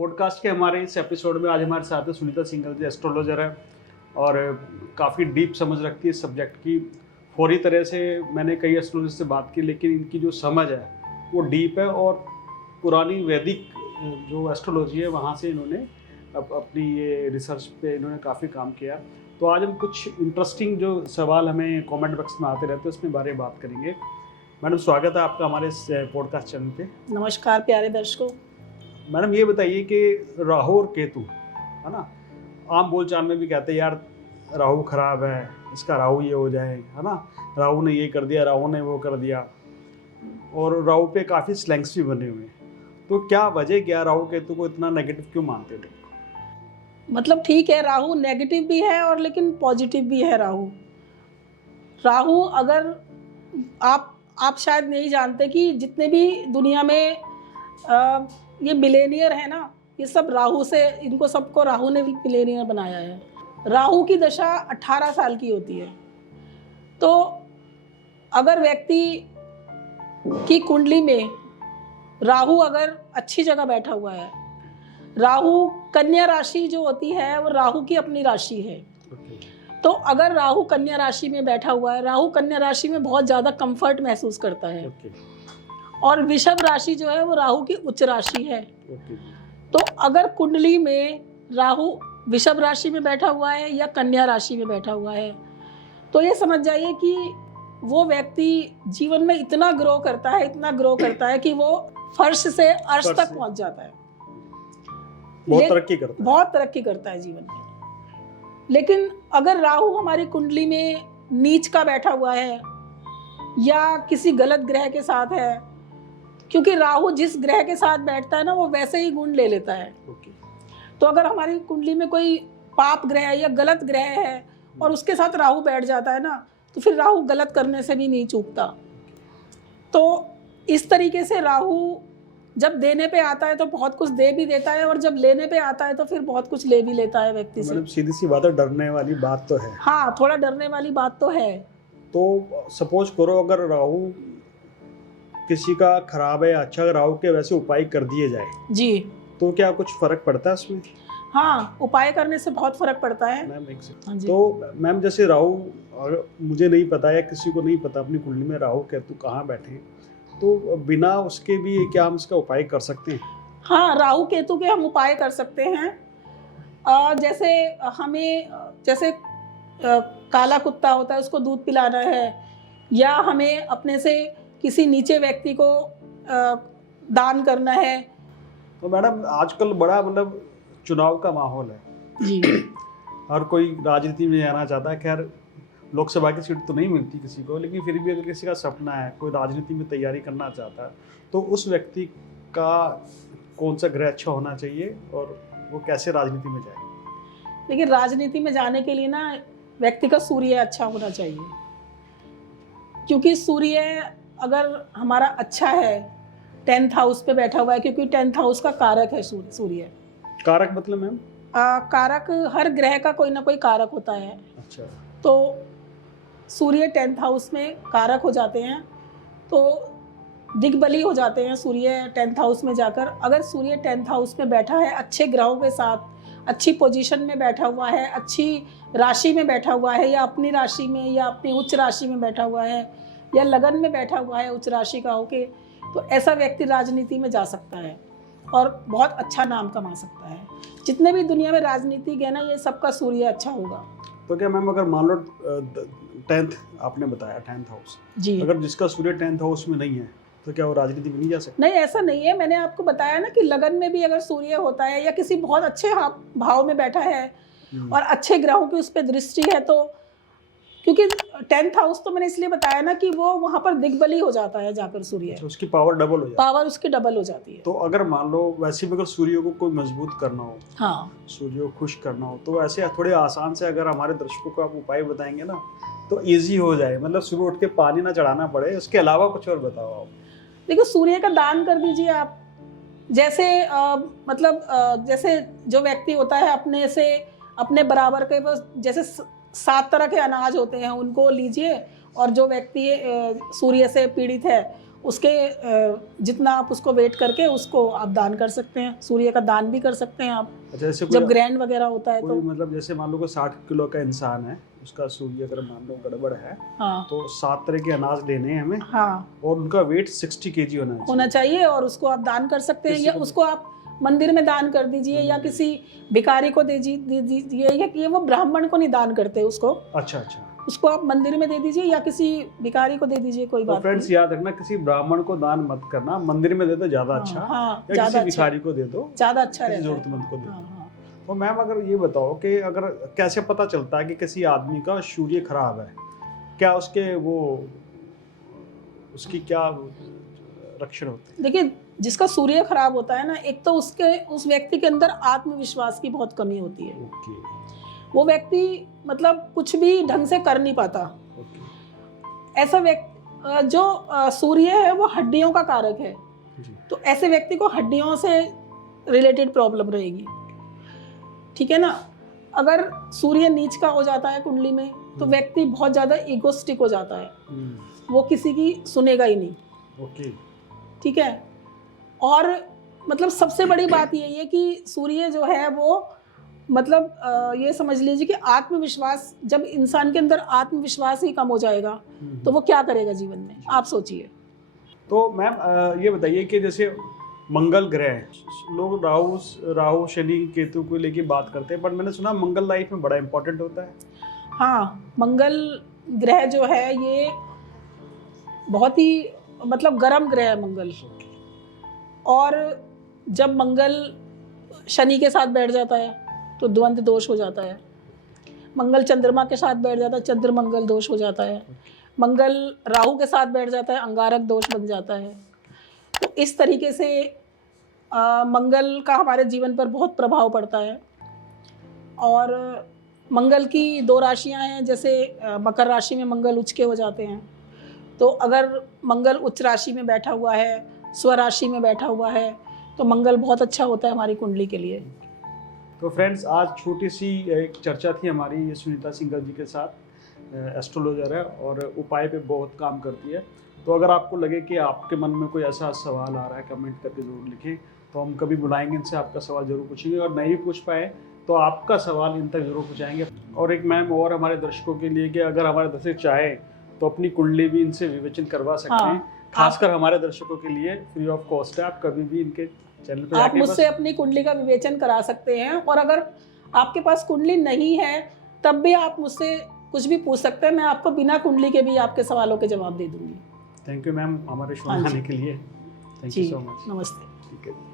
Podcast के हमारे इस एपिसोड में आज हमारे साथ है सुनीता सिंघल जी, एस्ट्रोलॉजर है और काफ़ी डीप समझ रखती है इस सब्जेक्ट की। फौरी तरह से मैंने कई एस्ट्रोलॉजर से बात की, लेकिन इनकी जो समझ है वो डीप है और पुरानी वैदिक जो एस्ट्रोलॉजी है वहाँ से इन्होंने अपनी ये रिसर्च पे इन्होंने काफ़ी काम किया। तो आज हम कुछ इंटरेस्टिंग जो सवाल हमें कमेंट बॉक्स में आते रहते हैं उसमें बारे में बात करेंगे। मैडम, स्वागत है आपका हमारे इस पॉडकास्ट चैनल पे। नमस्कार प्यारे दर्शकों। मैडम, ये बताइए कि राहु और केतु, है ना, आम बोलचाल में भी कहते हैं यार राहु खराब है, इसका राहु ये हो जाए, है ना, राहु ने ये कर दिया, राहु ने वो कर दिया, और राहु पे काफ़ी स्लैंग्स भी बने हुए हैं। तो क्या वजह क्या, राहु केतु को इतना नेगेटिव क्यों मानते हैं लोग? मतलब ठीक है, राहु नेगेटिव भी है और लेकिन पॉजिटिव भी है। राहु अगर आप शायद नहीं जानते कि जितने भी दुनिया में ये मिलेनियर है ना, ये सब राहु से, इनको सबको राहु ने मिलेनियर बनाया है। राहु की दशा 18 साल की होती है। तो अगर व्यक्ति की कुंडली में राहु अगर अच्छी जगह बैठा हुआ है, राहु कन्या राशि जो होती है वो राहु की अपनी राशि है। तो अगर राहु कन्या राशि में बैठा हुआ है, राहु कन्या राशि में बहुत ज़्यादा कंफर्ट महसूस करता है। और वृषभ राशि जो है वो राहु की उच्च राशि है। तो अगर कुंडली में राहु वृषभ राशि में बैठा हुआ है या कन्या राशि में बैठा हुआ है, तो ये समझ जाइए कि वो व्यक्ति जीवन में इतना ग्रो करता है कि वो फर्श से अर्श तक पहुंच जाता है, बहुत तरक्की करता है जीवन में। लेकिन अगर राहु हमारी कुंडली में नीच का बैठा हुआ है या किसी गलत ग्रह के साथ है, क्योंकि राहु जिस ग्रह के साथ बैठता है ना वो वैसे ही गुण ले लेता है। तो अगर हमारी कुंडली में कोई पाप ग्रह या गलत ग्रह है और उसके साथ राहु बैठ जाता है ना, तो फिर राहु गलत करने से भी नहीं चूकता। तो इस तरीके से राहु जब देने पे आता है तो बहुत कुछ दे भी देता है, और जब लेने पे आता है तो फिर बहुत कुछ ले भी लेता है व्यक्ति से। सीधी सी बात है, डरने वाली बात तो है। हाँ, थोड़ा डरने वाली बात तो है। तो सपोज करो अगर राहु किसी का खराब है, अच्छा राहु के वैसे उपाय कर दिए जाए जी, तो क्या कुछ फर्क पड़ता है उसमें? हाँ, उपाय करने से बहुत फर्क पड़ता है मैम। तो मैम, जैसे राहु, मुझे नहीं पता या किसी को नहीं पता अपनी कुंडली में राहु केतु कहाँ बैठे, तो बिना उसके भी क्या हम इसका उपाय कर सकते हैं? हाँ, राहु केतु के हम उपाय कर सकते हैं। जैसे हमें काला कुत्ता होता है उसको दूध पिलाना है, या हमें अपने से किसी नीचे व्यक्ति को दान करना है। तो मैडम, आजकल बड़ा मतलब चुनाव का माहौल है जी। हर कोई राजनीति में जाना चाहता है। खैर, लोकसभा की सीट तो नहीं मिलती किसी को, लेकिन फिर भी अगर किसी का सपना है, कोई राजनीति में तैयारी करना चाहता है, तो उस व्यक्ति का कौन सा ग्रह अच्छा होना चाहिए और वो कैसे राजनीति में जाए? देखिए, राजनीति में जाने के लिए ना व्यक्ति का सूर्य अच्छा होना चाहिए, क्योंकि सूर्य अगर हमारा अच्छा है, 10th हाउस पे बैठा हुआ है, क्योंकि 10th हाउस का कारक है सूर्य। कारक मतलब मैम? कारक हर ग्रह का कोई ना कोई कारक होता है। अच्छा। तो सूर्य 10th हाउस में कारक हो जाते हैं, तो दिग्बली हो जाते हैं सूर्य 10th हाउस में जाकर। अगर सूर्य 10th हाउस में बैठा है, अच्छे ग्रहों के साथ, अच्छी पोजीशन में बैठा हुआ है, अच्छी राशि में बैठा हुआ है, या अपनी राशि में या अपनी उच्च राशि में बैठा हुआ है, या लगन में बैठा हुआ है उच्च राशि का होके, तो ऐसा व्यक्ति राजनीति में जा सकता है और बहुत अच्छा नाम कमा सकता है। जितने भी दुनिया में राजनीतिज्ञ है ना, ये सबका सूर्य अच्छा होगा। तो क्या मैम, अगर मान लो 10th आपने बताया 10th हाउस जी, अगर जिसका सूर्य 10th हाउस में नहीं है तो क्या वो राजनीति में नहीं जा सकता? नहीं, ऐसा नहीं है। मैंने आपको बताया ना कि लगन में भी अगर सूर्य होता है या किसी बहुत अच्छे भाव में बैठा है और अच्छे ग्रहों की उस पर दृष्टि है, तो क्योंकि 10th हाउस तो मैंने इसलिए बताया ना कि वो वहाँ पर दिग्बली हो जाता है जाकर सूर्य। अच्छा, उसकी पावर डबल हो जाती है। पावर उसकी डबल हो जाती है। तो अगर मान लो वैसे भी अगर सूर्य को कोई मजबूत करना हो, हाँ, सूर्य को खुश करना हो, तो ऐसे थोड़े आसान से अगर हमारे दर्शकों को आप उपाय बताएंगे ना तो ईजी हो जाए, मतलब सुबह उठ के पानी ना चढ़ाना पड़े। उसके अलावा कुछ और बताओ आप। देखो, सूर्य का दान कर दीजिए आप। जैसे जैसे जो व्यक्ति होता है अपने से अपने बराबर के, जैसे 7 तरह के अनाज होते हैं, उनको लीजिए, और जो व्यक्ति सूर्य से पीड़ित है उसके जितना आप उसको वेट करके उसको आप दान कर सकते हैं। सूर्य का दान भी कर सकते हैं आप, अच्छा, जैसे जब ग्रहण वगैरह होता है तो। मतलब जैसे मान लो कोई 60 किलो का इंसान है, उसका सूर्य अगर मान लो गड़बड़ है, हाँ, तो 7 तरह के अनाज लेने हैं हमें, हाँ, और उनका वेट 60 kg होना चाहिए और उसको आप दान कर सकते हैं, या उसको आप मंदिर में दान कर दीजिए, या किसी भिखारी को दे दीजिए, या ये वो ब्राह्मण को नहीं दान करते उसको। अच्छा, उसको आप मंदिर में दे दीजिए या किसी भिखारी को दे दीजिए, कोई बात नहीं। फ्रेंड्स याद रखना, किसी ब्राह्मण को दान मत करना, मंदिर में दे दो ज्यादा अच्छा, हाँ, या किसी भिखारी को दे दो ज्यादा अच्छा रहता है, जरूरतमंद को दे दो। तो मैम अगर ये बताओ कि अगर कैसे पता चलता है कि किसी आदमी का सूर्य खराब है, क्या उसकी क्या लक्षण होते हैं? देखिए, जिसका सूर्य खराब होता है ना, एक तो उस व्यक्ति के अंदर आत्मविश्वास की बहुत कमी होती है। वो व्यक्ति मतलब कुछ भी ढंग से कर नहीं पाता। ऐसा व्यक्ति जो सूर्य है वो हड्डियों का कारक है, तो ऐसे व्यक्ति को हड्डियों से रिलेटेड प्रॉब्लम रहेगी, ठीक है ना। अगर सूर्य नीच का हो जाता है कुंडली में, तो व्यक्ति बहुत ज़्यादा ईगोस्टिक हो जाता है, वो किसी की सुनेगा ही नहीं, ठीक है। और मतलब सबसे बड़ी बात यही है कि सूर्य जो है वो मतलब ये समझ लीजिए कि आत्मविश्वास, जब इंसान के अंदर आत्मविश्वास ही कम हो जाएगा तो वो क्या करेगा जीवन में, आप सोचिए। तो मैम ये बताइए कि जैसे मंगल ग्रह, लोग राहु शनि केतु को लेके बात करते हैं, पर मैंने सुना मंगल लाइफ में बड़ा इंपॉर्टेंट होता है। हाँ, मंगल ग्रह जो है ये बहुत ही मतलब गर्म ग्रह है मंगल। और जब मंगल शनि के साथ बैठ जाता है तो द्वंद्व दोष हो जाता है। मंगल चंद्रमा के साथ बैठ जाता है, चंद्र मंगल दोष हो जाता है। मंगल राहु के साथ बैठ जाता है, अंगारक दोष बन जाता है। तो इस तरीके से मंगल का हमारे जीवन पर बहुत प्रभाव पड़ता है। और मंगल की 2 राशियां हैं, जैसे मकर राशि में मंगल उच्च के हो जाते हैं, तो अगर मंगल उच्च राशि में बैठा हुआ है, स्वराशि में बैठा हुआ है, तो मंगल बहुत अच्छा होता है हमारी कुंडली के लिए। तो फ्रेंड्स, आज छोटी सी एक चर्चा थी हमारी सुनीता सिंघल जी के साथ, एस्ट्रोलॉजर है और उपाय पे बहुत काम करती है। तो अगर आपको लगे कि आपके मन में कोई ऐसा सवाल आ रहा है, कमेंट करके ज़रूर लिखें, तो हम कभी बुलाएंगे इनसे, आपका सवाल ज़रूर पूछेंगे, और नहीं भी पूछ पाए तो आपका सवाल इन तक ज़रूर पहुँचाएंगे। और एक मैम और हमारे दर्शकों के लिए कि अगर हमारे दर्शक चाहे तो अपनी कुंडली भी इनसे विवेचन करवा सकते हैं। खासकर हमारे दर्शकों के लिए फ्री ऑफ कॉस्ट है, आप कभी भी इनके चैनल पे आप मुझसे अपनी कुंडली का विवेचन करा सकते हैं। और अगर आपके पास कुंडली नहीं है तब भी आप मुझसे कुछ भी पूछ सकते हैं, मैं आपको बिना कुंडली के भी आपके सवालों के जवाब दे दूंगी। थैंक यू मैम हमारे शो में आने के लिए। Thank you so much. नमस्ते। ठीक है।